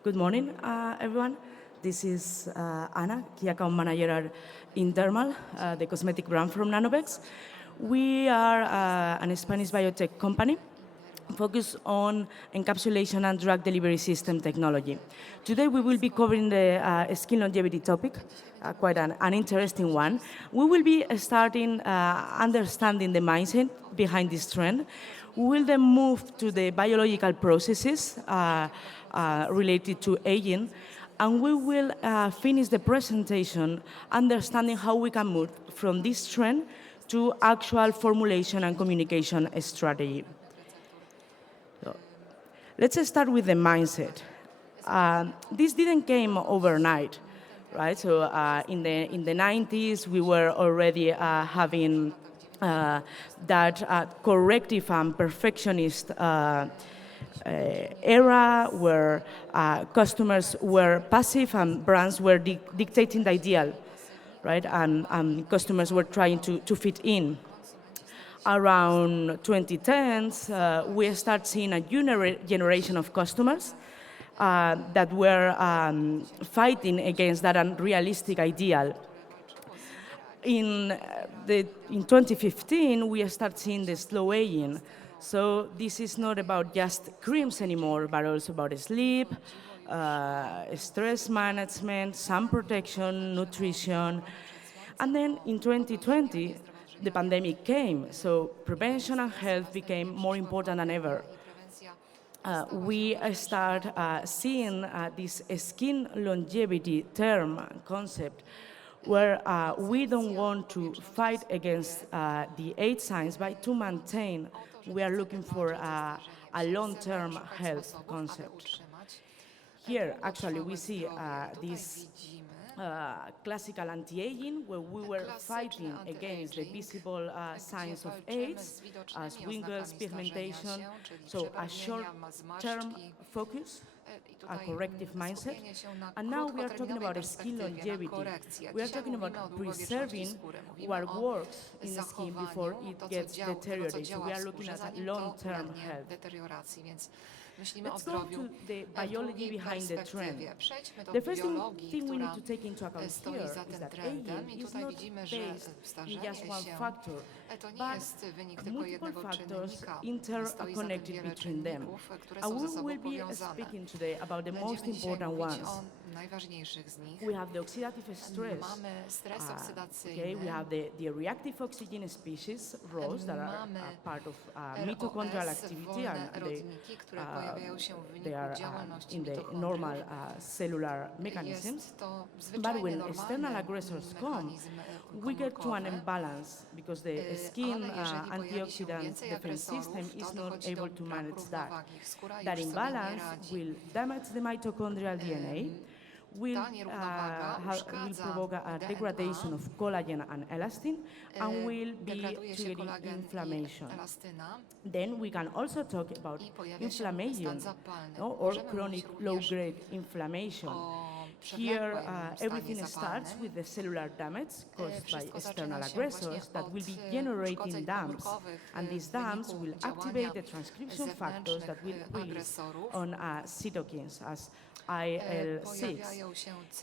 Good morning, everyone. This is Ana, key account manager at INdermal, the cosmetic brand from Nanovex. We are an Spanish biotech company focused on encapsulation and drug delivery system technology. Today we will be covering the skin longevity topic, quite an interesting one. We will be starting understanding the mindset behind this trend. We will then move to the biological processes related to aging, and we will finish the presentation understanding how we can move from this trend to actual formulation and communication strategy. So, let's start with the mindset. This didn't come overnight, right? So in the 90s, we were already having that corrective and perfectionist era where customers were passive and brands were dictating the ideal, right? And customers were trying to fit in. Around 2010s, we start seeing a generation of customers that were fighting against that unrealistic ideal. In 2015, we start seeing the slow aging. So this is not about just creams anymore, but also about sleep, stress management, sun protection, nutrition. And then in 2020, the pandemic came, so prevention and health became more important than ever. We start seeing this skin longevity term and concept where we don't want to fight against the age signs, but to maintain, we are looking for a long-term health concept. Here, actually, we see this classical anti-aging, where we were fighting against the visible signs of age, as wrinkles, pigmentation, so a short-term focus, a corrective mindset. And now we are talking about skin longevity. We are talking about preserving what works in the skin before it gets deteriorated. So we are looking at long-term health. Let's go to the biology behind the trend. The first thing we need to take into account here is that aging is not based in just one factor, but multiple factors interconnected between them. And we will be speaking today about the most important ones. We have the oxidative stress. Okay, we have the reactive oxygen species, ROS, that are part of mitochondrial activity, and they are in the normal cellular mechanisms. But when external aggressors come, we get to an imbalance because the skin antioxidant defense system is not able to manage that. That imbalance will damage the mitochondrial DNA, will provoke a degradation of collagen and elastin, and will be triggering inflammation. Then we can also talk about inflammation, or chronic low-grade inflammation. Here, everything starts with the cellular damage caused by external aggressors that will be generating DAMPs, and these DAMPs will activate the transcription factors that will release on cytokines as IL-6.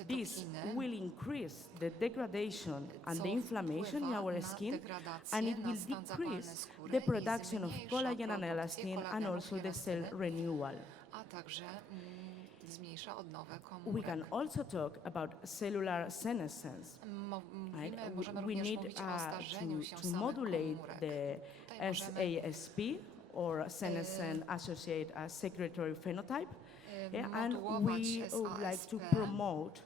This will increase the degradation and the inflammation in our skin, and it will decrease the production of collagen and elastin and also the cell renewal. We can also talk about cellular senescence. Right? We need to modulate the SASP, or senescent-associated secretory phenotype, and we would like to promote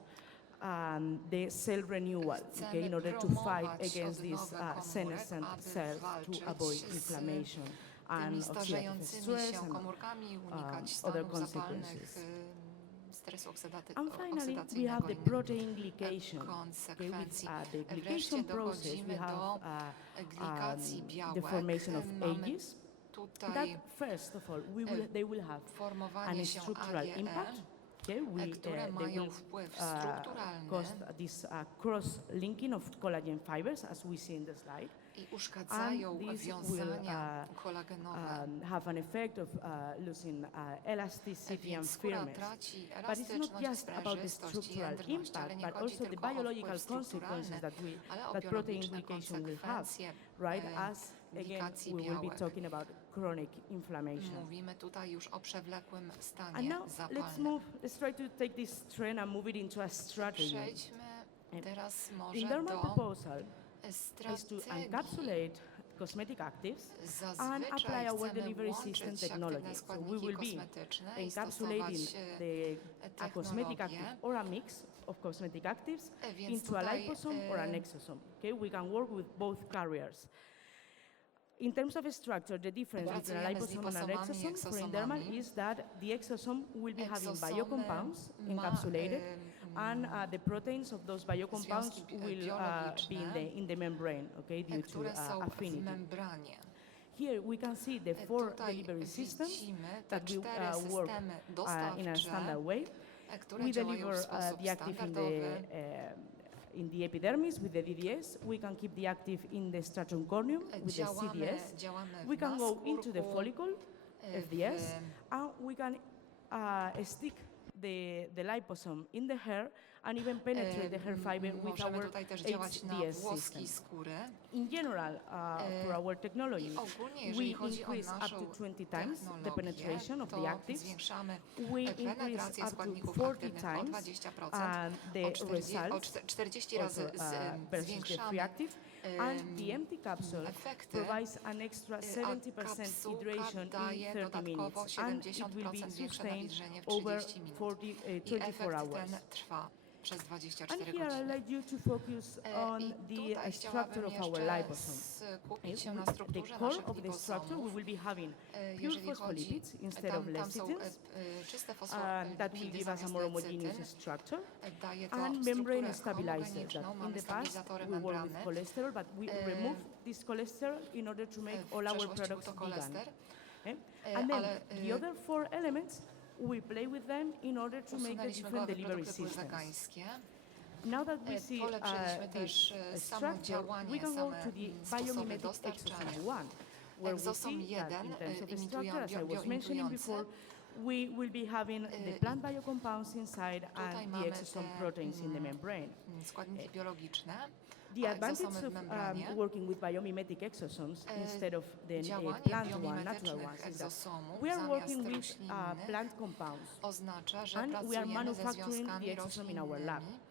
the cell renewal, okay, in order to fight against these senescent cells to avoid inflammation and oxidative stress and other consequences. And finally, we have the protein glycation. Okay, with the glycation process, we have the formation of AGEs. That, first of all, they will have a structural impact. Okay, they will cause this cross-linking of collagen fibers, as we see in the slide. I uszkadzają And this will wiązania kolagenowe. have an effect of losing elasticity and Więc skóra firmness. traci But it's not elastyczność, just about the sprężystość i structural jędrność, ale impact, nie but chodzi also the tylko o biological wpływ consequences strukturalny, ale o that protein biologiczne implication will have, konsekwencje right? As again, implikacji we will be białek. talking about chronic inflammation. Mówimy tutaj już o przewlekłym And stanie now zapalnym. let's try to take this trend and move it into a strategy. Przejdźmy teraz może INdermal do proposal is to strategii. encapsulate cosmetic actives and apply Zazwyczaj our chcemy delivery system łączyć technology. aktywne So we składniki will be kosmetyczne i encapsulating stosować a cosmetic active technologię. or a mix of cosmetic actives Więc into a tutaj, liposome or an exosome. Okay, we can work with both carriers. In terms of structure, the difference between a Pracujemy z liposome and an liposomami i exosome for INdermal eksosomami. is that the exosome will be having Eksosomy biocompounds ma, encapsulated, and the proteins of those biocompounds związki will be biologiczne, in the membrane, okay, due to które są w affinity. membranie. Here we can see the four Tutaj delivery systems widzimy te that will 4 work systemy in a standard dostawcze, way. które We działają deliver w sposób the active standardowy. in the epidermis with the DDS. We can keep the active in the stratum corneum with the CDS. Działamy We can go into the naskórku, follicle, FDS, w- and we can stick the liposome in the hair and even penetrate the hair fiber with Możemy our tutaj też działać na HDS włoski system. skóry. In general, for our technology, I ogólnie, we jeżeli chodzi o increase up naszą to 20 times the technologię, penetration of to the actives. zwiększamy We increase penetrację up to składników 40 aktywnych o times 20%, the results 40 razy versus the free zwiększamy active, and the empty capsule efekty, provides an extra 70% kapsułka hydration in daje 30 dodatkowo minutes, and it will be 70% większe sustained nawilżenie w over 30 minut. 24 I efekt hours. ten trwa przez And 24 here I'd godziny. like you to focus on I the tutaj structure of our chciałabym liposome. jeszcze skupić się na The strukturze core naszych of the structure, we liposomów. will be having pure Jeżeli chodzi, phospholipids instead of tam są lecithins, czyste that will fosfolipidy give us a zamiast more lecytyn. homogeneous structure. Daje to And membrane strukturę stabilizers. homogeniczną, That in mamy the past stabilizatory we work with membrany. cholesterol, but we remove this cholesterol in order to make W all our przeszłości był products to vegan. kolester. Okay? And then ale, the other four elements, we play with them in order to make the Usunęliśmy different go, aby delivery produkty były systems. wegańskie. Now that we see Polepszyliśmy this też samo structure, we działanie, can go same to the sposoby biomimetic dostarczania. exosome 1, where we Egzosom see that 1 in terms of the imitują structure, as I was mentioning before, we will be having the plant biocompounds inside and the mamy exosome te, proteins in the membrane. składniki biologiczne, The a advantage egzosomy of w membranie. working with biomimetic exosomes instead of the Działanie plant one, natural biomimetycznych ones, is that egzosomów we are zamiast working with roślinnych plant compounds. oznacza, że And we are pracujemy ze manufacturing związkami the exosome in our lab. roślinnymi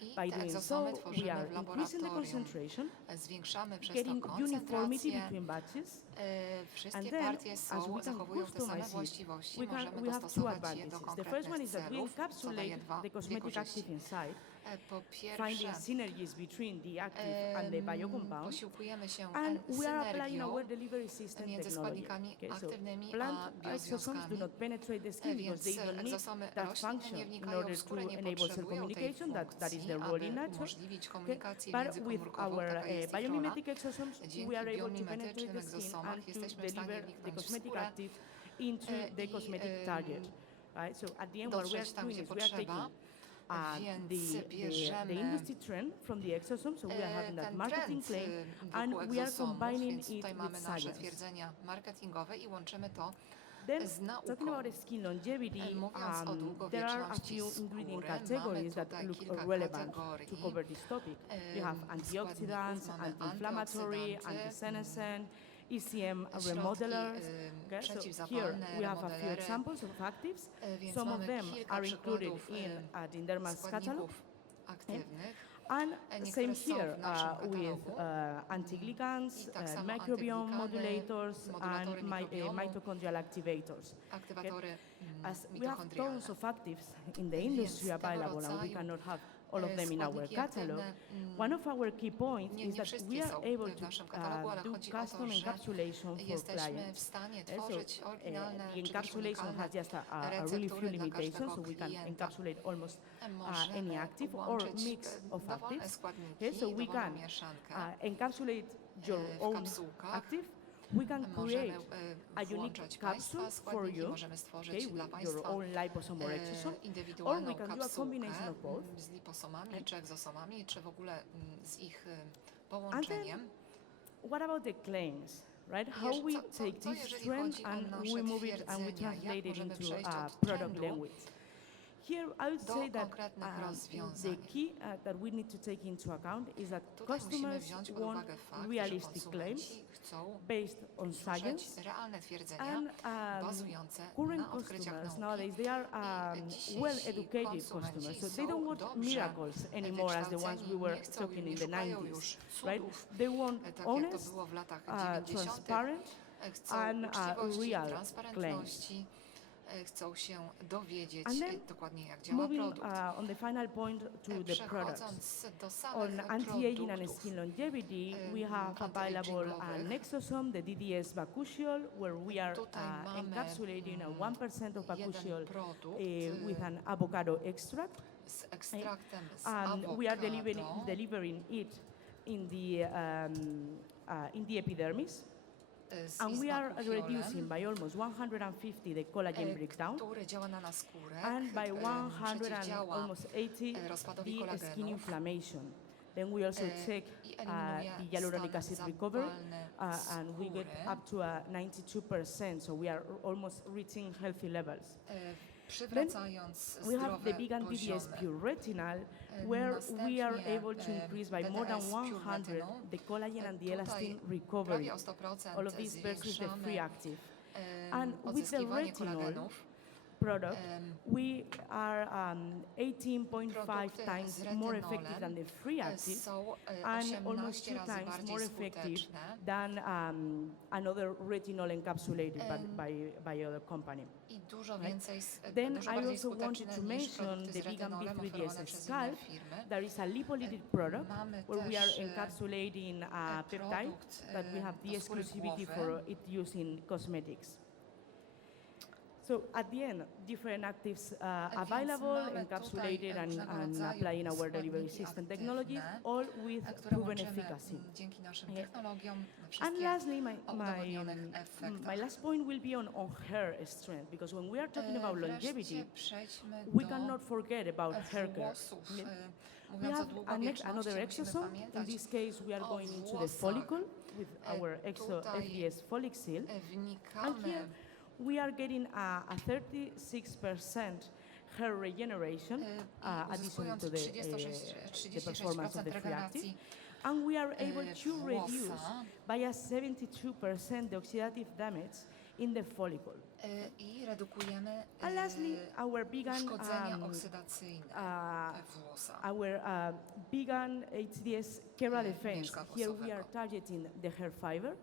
i By te doing egzosomy so, we tworzymy are w increasing the laboratorium. concentration, Zwiększamy przez to getting uniformity koncentrację. between batches, Wszystkie and then, partie as we są, can zachowują te same customize it, właściwości. we Możemy have two dostosować je do advantages. The first one konkretnych is that we celów, co daje encapsulate the dwie cosmetic korzyści. active inside, Po finding pierwsze, synergies between the active and the biocompound, posiłkujemy się and we are applying synergią our delivery system między technology. składnikami Okay, so aktywnymi a plant exosomes do biozwiązkami. not penetrate the skin because Więc they don't need egzosomy that roślinne function nie in wnikają order w to skórę, nie enable cell potrzebują tej communication. That is funkcji, their role in aby nature. umożliwić Okay, komunikację but with międzykomórkową. our Taka jest ich rola. biomimetic exosomes, Dzięki we are able to penetrate biomimetycznym the skin egzosomach and to jesteśmy w stanie deliver the wniknąć w cosmetic skórę active into the cosmetic target. Right? So at the end, what we are dotrzeć tam, doing gdzie is we are taking potrzeba. Więc the bierzemy industry trend from the exosome, so we are having that ten marketing trend claim, wokół and we are egzosomów, combining więc it tutaj mamy with nasze science. twierdzenia marketingowe i łączymy to Then, z nauką. talking about the skin longevity, Mówiąc o there are a długowieczności few ingredient skóry, categories mamy that tutaj look kilka relevant kategorii to cover this topic. We have antioxidants, mamy anti-inflammatory, antyoksydanty, anti-senescent, ECM środki, remodelers. Okay, so here przeciwzapalne, we have a few remodelery. examples of actives. Więc Some of mamy them kilka are included przykładów, in the INdermal's catalog. składników aktywnych. And Niektóre same są here w naszym with katalogu. antiglycans, I tak samo microbiome antyglikany, modulators, modulatory and mikrobiomu, mitochondrial activators. aktywatory As we have mitochondrialne. tons of actives in the industry Więc tego available, and we rodzaju, cannot have all of them in our składniki catalog. aktywne, One of our key points nie is that wszystkie we are są able w to naszym katalogu, ale do chodzi o to, custom że encapsulation for jesteśmy w clients. stanie So tworzyć oryginalne the czy też encapsulation unikalne has just a really few receptury dla limitations, so każdego we can klienta. encapsulate almost any Możemy active or łączyć mix of dowolne actives. składniki, Okay, so we dowolną can mieszankę. encapsulate your w own kapsułkach. active. We can Możemy create a unique włączać capsule Państwa for składniki, you, możemy stworzyć okay, dla with your Państwa own liposome or exosome, or we indywidualną can do a kapsułkę combination of both. z liposomami, czy egzosomami, czy w ogóle z ich połączeniem. what about the claims? Right? How we take this jeżeli trend chodzi o and nasze we move it and we twierdzenia, jak translate it możemy into przejść od product trendu language. Here, I would do say that konkretnych the rozwiązań. key that we need to take into account is that Tutaj musimy customers wziąć pod want uwagę fakt, że realistic claims konsumenci chcą based on science. słyszeć realne twierdzenia And bazujące current na odkryciach customers nauki. nowadays, they are dzisiejsi well-educated konsumenci customers, so są they don't want dobrze miracles anymore as the ones we were nie chcą i talking nie in the szukają 90s, już right? cudów, They want tak jak to honest, było w latach 90. transparent, Chcą and uczciwości, real transparentności, chcą się dowiedzieć And then dokładnie jak działa moving produkt. on the final point to the products. Przechodząc do On samych anti-aging and produktów, skin longevity, we have available anti-agingowych. Nexosome, the DDS bacuchiol, where we are Tutaj mamy, encapsulating 1% of bacuchiol jeden produkt with an avocado extract. z ekstraktem z And we are awokado. delivering it in the epidermis. And we are reducing by almost 150 the collagen breakdown, który działa na skórę, and by 100 and przeciwdziała almost 80 rozpadowi the skin kolagenów. inflammation. Then we also check I eliminuje the hyaluronic acid stany recovery, zapalne and we get skóry. up to 92%, so we are almost reaching healthy levels. Przywracając We have zdrowe the vegan DDS poziomy. Pure Retinal, where we are Następnie, able to increase by more than DDS Pure 100 Retinol. the collagen and the Tutaj elastin recovery. prawie o 100% All of this versus the free active. zwiększamy And with the odzyskiwanie retinol kolagenów. product, we are 18.5 Produkty times z more retinolem, effective than the free active, są and 18 almost 2 razy times bardziej more effective skuteczne. than another retinol encapsulated by other company. I dużo więcej, Then dużo I bardziej also wanted skuteczne to niż mention produkty the z vegan retinolem B3DS oferowane przez inne scalp. firmy. There is a lipolytic product Mamy where we are też, encapsulating a peptide produkt, that we have do the skóry exclusivity głowy. for its use in cosmetics. So at the end, different actives available, mamy encapsulated tutaj and różnego rodzaju applying our delivery składniki system technologies, aktywne, all with które proven łączymy efficacy. dzięki naszym Yeah. technologiom, And wszystkie lastly, o udowodnionych efektach. my last point will be on hair strength, because when we are talking about longevity, Wreszcie przejdźmy we do cannot forget about hair care. włosów. We Mówiąc o have długowieczności, another musimy exosome. In pamiętać this case, we are o going into the włosach. follicle with our Tutaj FDS folic seal. And wnikamy here we are getting a 36% hair regeneration, addition uzyskując to the performance of the free active. regeneracji And we are able to reduce włosa by a 72% the oxidative damage in the follicle. i redukujemy And lastly, our vegan, uszkodzenia oksydacyjne we włosach. our vegan HDS Kera Defense. mieszka Here we are włosowego. targeting the hair fiber.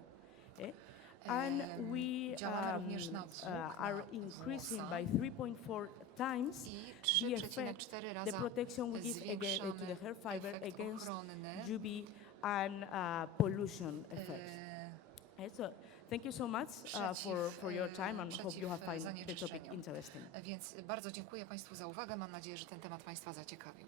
And we działamy również na włókna are increasing włosa. by 3.4 times I the effect, 3,4 the razy protection we give to zwiększamy the hair fiber efekt against ochronny. UV and pollution effects. So thank you so much for your time, and hope you have find the topic zanieczyszczeniom. interesting. Więc bardzo dziękuję Państwu za uwagę. Mam nadzieję, że ten temat Państwa zaciekawił.